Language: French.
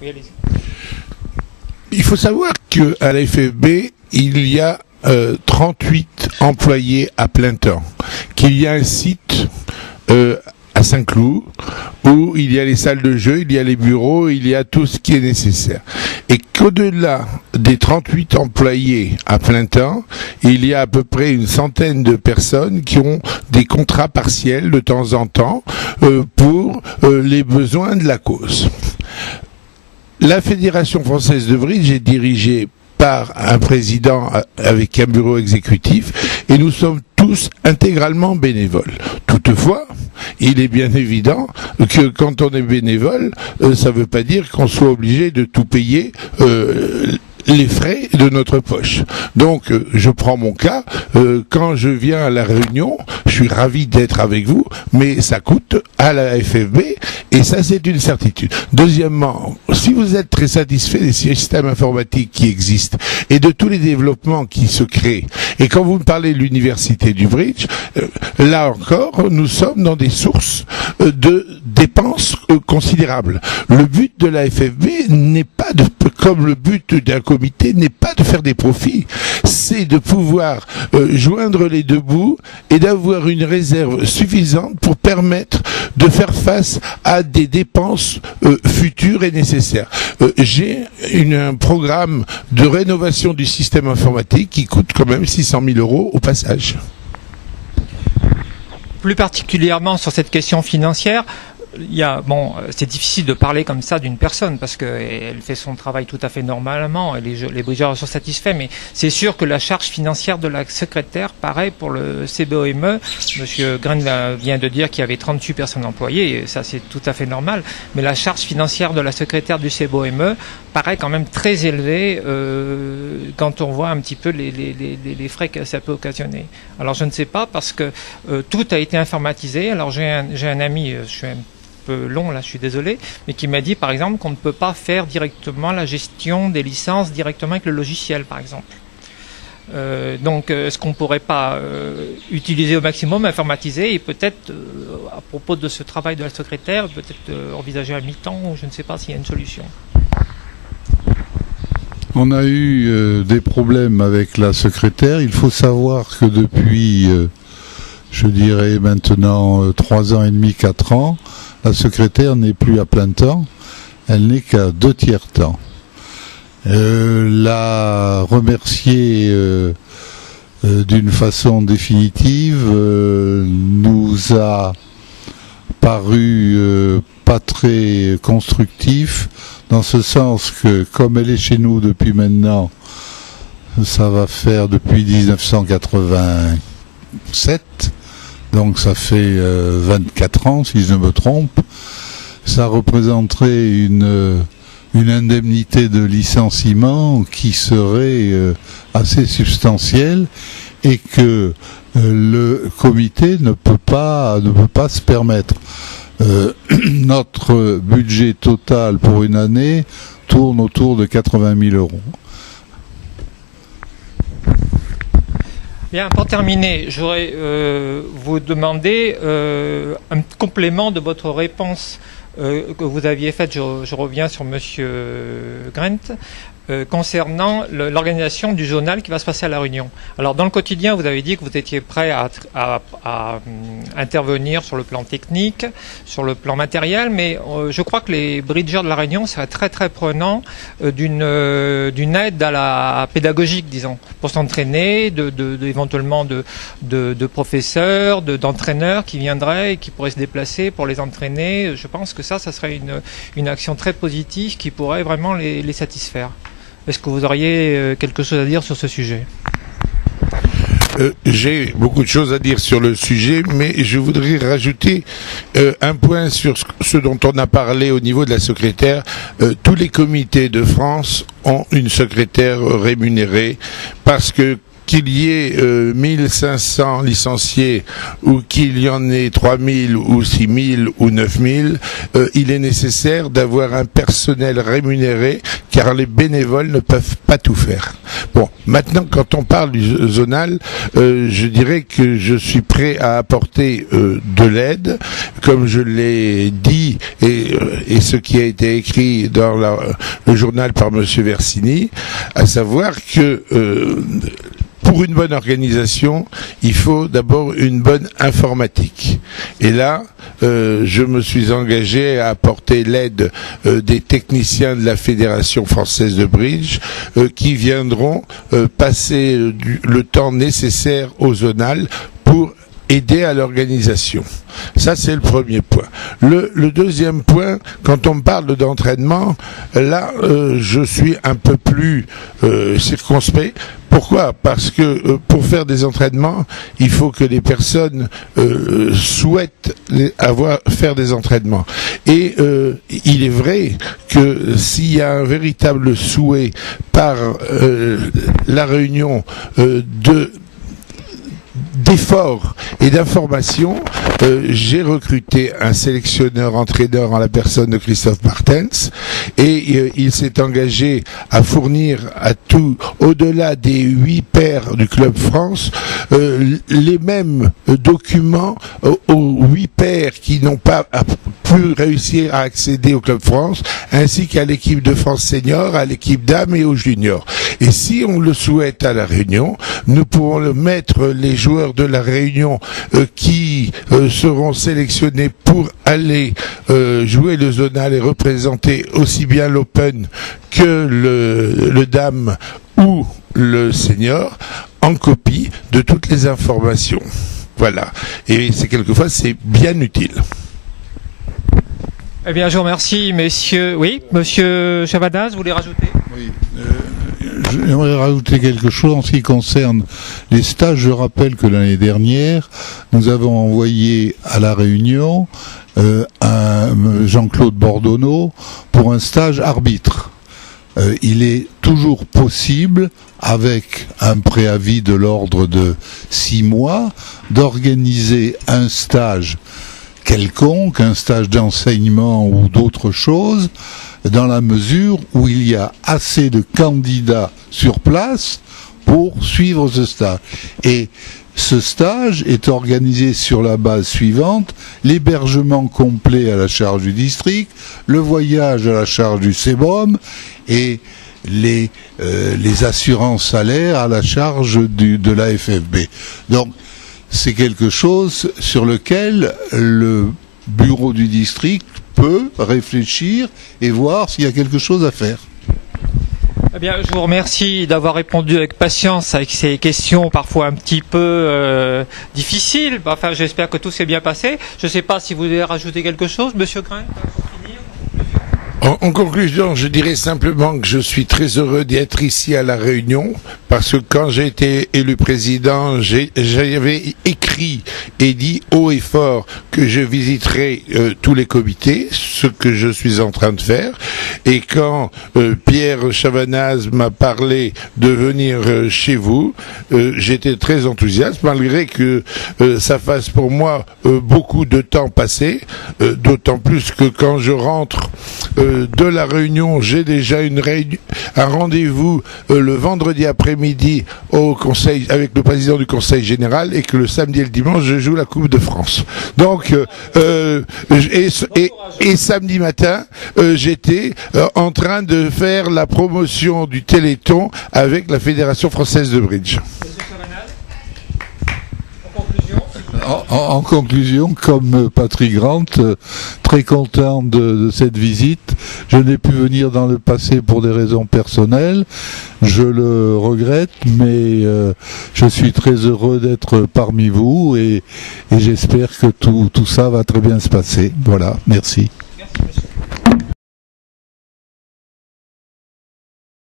Oui, allez-y. Il faut savoir qu'à la FFB, il y a 38 employés à plein temps, qu'il y a un site à Saint-Cloud où il y a les salles de jeu, il y a les bureaux, il y a tout ce qui est nécessaire. Et qu'au-delà des 38 employés à plein temps, il y a à peu près une centaine de personnes qui ont des contrats partiels de temps en temps pour les besoins de la cause. La Fédération française de bridge est dirigée par un président avec un bureau exécutif et nous sommes tous intégralement bénévoles. Toutefois, il est bien évident que quand on est bénévole, ça ne veut pas dire qu'on soit obligé de tout payer les frais de notre poche. Donc, je prends mon cas, quand je viens à la réunion, je suis ravi d'être avec vous, mais ça coûte à la FFB, et ça c'est une certitude. Deuxièmement, si vous êtes très satisfait des systèmes informatiques qui existent, et de tous les développements qui se créent, et quand vous me parlez de l'université du bridge, là encore, nous sommes dans des sources de dépenses considérables. Le but de la FFB n'est pas de, comme le but d'un comité, n'est pas de faire des profits, c'est de pouvoir joindre les deux bouts et d'avoir une réserve suffisante pour permettre de faire face à des dépenses futures et nécessaires. J'ai un programme de rénovation du système informatique qui coûte quand même 600 000 € au passage. Plus particulièrement sur cette question financière, c'est difficile de parler comme ça d'une personne parce qu'elle fait son travail tout à fait normalement et les bridgeurs sont satisfaits, mais c'est sûr que la charge financière de la secrétaire, pareil pour le CBOME, Monsieur Green vient de dire qu'il y avait 38 personnes employées, et ça c'est tout à fait normal, mais la charge financière de la secrétaire du CBOME paraît quand même très élevée quand on voit un petit peu les frais que ça peut occasionner. Alors je ne sais pas parce que tout a été informatisé. Alors j'ai un ami, je suis un peu long là, je suis désolé, mais qui m'a dit par exemple qu'on ne peut pas faire directement la gestion des licences directement avec le logiciel par exemple. Donc est-ce qu'on ne pourrait pas utiliser au maximum, informatiser et peut-être à propos de ce travail de la secrétaire, peut-être envisager à mi-temps, ou je ne sais pas s'il y a une solution. On a eu des problèmes avec la secrétaire. Il faut savoir que depuis, je dirais maintenant 3 ans et demi, 4 ans, la secrétaire n'est plus à plein temps, elle n'est qu'à 2/3 temps. La remercier d'une façon définitive nous a paru pas très constructif, dans ce sens que comme elle est chez nous depuis maintenant, ça va faire depuis 1987, donc ça fait 24 ans si je ne me trompe, ça représenterait une indemnité de licenciement qui serait assez substantielle et que le comité ne peut pas se permettre. Notre budget total pour une année tourne autour de 80 000 €. Bien, pour terminer, j'aurais vous demander un complément de votre réponse que vous aviez faite. Je reviens sur Monsieur Grent. Concernant l'organisation du journal qui va se passer à La Réunion. Alors dans le quotidien, vous avez dit que vous étiez prêt à intervenir sur le plan technique, sur le plan matériel, mais je crois que les bridgers de La Réunion seraient très très prenants d'une aide à la pédagogique, disons, pour s'entraîner, éventuellement de professeurs, d'entraîneurs qui viendraient et qui pourraient se déplacer pour les entraîner. Je pense que ça serait une action très positive qui pourrait vraiment les satisfaire. Est-ce que vous auriez quelque chose à dire sur ce sujet ? J'ai beaucoup de choses à dire sur le sujet, mais je voudrais rajouter un point sur ce dont on a parlé au niveau de la secrétaire. Tous les comités de France ont une secrétaire rémunérée parce que qu'il y ait 1500 licenciés ou qu'il y en ait 3000 ou 6000 ou 9000, il est nécessaire d'avoir un personnel rémunéré car les bénévoles ne peuvent pas tout faire. Bon, maintenant quand on parle du zonal, je dirais que je suis prêt à apporter de l'aide, comme je l'ai dit et ce qui a été écrit dans le journal par Monsieur Versini, à savoir que pour une bonne organisation, il faut d'abord une bonne informatique. Et là, je me suis engagé à apporter l'aide des techniciens de la Fédération française de bridge qui viendront passer le temps nécessaire au zonal pour aider à l'organisation. Ça, c'est le premier point. Le deuxième point, quand on me parle d'entraînement, là, je suis un peu plus circonspect. Pourquoi? Parce que pour faire des entraînements, il faut que les personnes souhaitent faire des entraînements. Et il est vrai que s'il y a un véritable souhait par la réunion d'efforts et d'informations, j'ai recruté un sélectionneur entraîneur en la personne de Christophe Martens et il s'est engagé à fournir à tout, au-delà des 8 pairs du Club France, les mêmes documents aux 8 pairs qui n'ont pas pu réussir à accéder au Club France, ainsi qu'à l'équipe de France senior, à l'équipe dames et aux juniors. Et si on le souhaite à la Réunion, nous pourrons le mettre les joueurs de la Réunion qui seront sélectionnés pour aller jouer le zonal et représenter aussi bien l'Open que le dame ou le senior en copie de toutes les informations. Voilà. Et quelquefois c'est bien utile. Eh bien, je vous remercie, messieurs. Oui, monsieur Chavadaz, vous voulez rajouter? Oui. J'aimerais rajouter quelque chose en ce qui concerne les stages. Je rappelle que l'année dernière, nous avons envoyé à La Réunion Jean-Claude Bordonneau pour un stage arbitre. Il est toujours possible, avec un préavis de l'ordre de 6 mois, d'organiser un stage quelconque, un stage d'enseignement ou d'autres choses, dans la mesure où il y a assez de candidats sur place pour suivre ce stage. Et ce stage est organisé sur la base suivante: l'hébergement complet à la charge du district, le voyage à la charge du CEBOM et les assurances salaires à la charge de la FFB. Donc, c'est quelque chose sur lequel le bureau du district peut réfléchir et voir s'il y a quelque chose à faire. Eh bien, je vous remercie d'avoir répondu avec patience avec ces questions parfois un petit peu difficiles. Enfin, j'espère que tout s'est bien passé. Je ne sais pas si vous voulez rajouter quelque chose, Monsieur Grain, pour finir. En conclusion, je dirais simplement que je suis très heureux d'être ici à La Réunion, parce que quand j'ai été élu président, j'avais écrit et dit haut et fort que je visiterai tous les comités, ce que je suis en train de faire. Et quand Pierre Chavanaz m'a parlé de venir chez vous, j'étais très enthousiaste, malgré que ça fasse pour moi beaucoup de temps passé, d'autant plus que quand je rentre de La Réunion, j'ai déjà un rendez-vous le vendredi après-midi au conseil avec le président du conseil général, et que le samedi et le dimanche je joue la Coupe de France. Donc et samedi matin j'étais en train de faire la promotion du Téléthon avec la Fédération française de bridge. En conclusion, comme Patrick Grant, très content de cette visite. Je n'ai pu venir dans le passé pour des raisons personnelles. Je le regrette, mais je suis très heureux d'être parmi vous et j'espère que tout ça va très bien se passer. Voilà, merci.